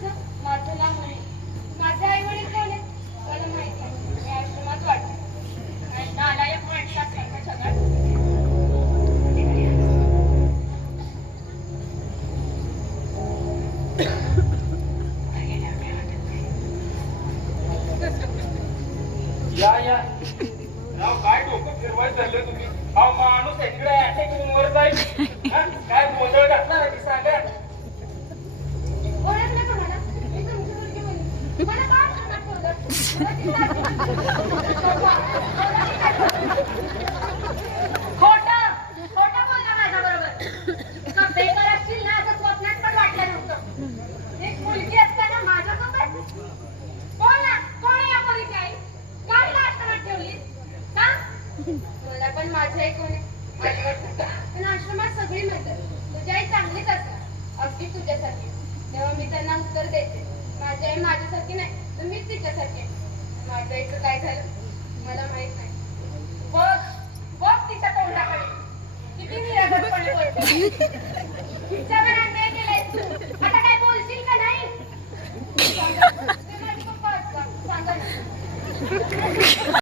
तुझं? माझं नाव म्हणे. माझे आई वडील कोण आहेत? मला माहिती आहे. मी आश्रमात वाटते. नालायक माणसासारखं सगळं. या या राव, काय डोकं फिरवायचं झालं तुम्ही? अहो माणूस इकडे अटॅक करून वर जाईल. हा? काय गोंधळ घातला की सांगा. ओळखलं का मला? मी तुमची मुलगी मुली. मला का आश्रमात ठेवलं? खोटं खोटं बोलला माझ्याबरोबर. का बेकार असशील ना असं स्वप्नात पण वाटलं नव्हतं. एक मुलगी असताना माझ्यासोबत? कोण ना कोण आहे या पोरीची आई? का हिला आश्रमात ठेवली? का? मला पण माझी आई कोण आहे? पण आश्रमात सगळी म्हणतात तुझी आई चांगलीच असणार, अगदी तुझ्यासारखी. तेव्हा मी त्यांना उत्तर देते, माझी आई माझ्यासारखी नाही तर मीच तिच्यासारखी आहे. माझ्या आईचं काय झालं मला माहित नाही. बघ बघ तिच्या तोंडाकडे किती निरागसपणे बोलते. तिच्यावर अन्याय केलाय तू. आता